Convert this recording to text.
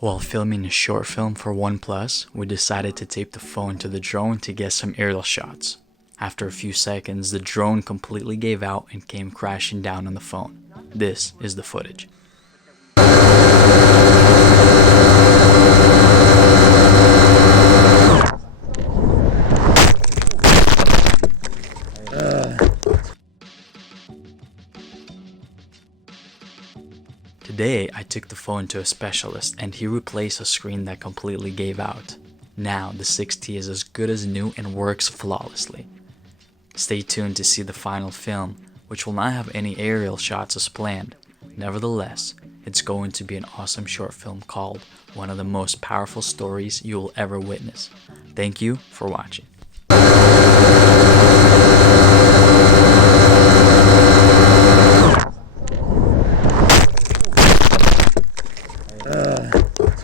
While filming a short film for OnePlus, we decided to tape the phone to the drone to get some aerial shots. After a few seconds, the drone completely gave out and came crashing down on the phone. This is the footage. Today, I took the phone to a specialist and he replaced a screen that completely gave out. Now, the 6T is as good as new and works flawlessly. Stay tuned to see the final film, which will not have any aerial shots as planned. Nevertheless, it's going to be an awesome short film called one of the most powerful stories you will ever witness. Thank you for watching.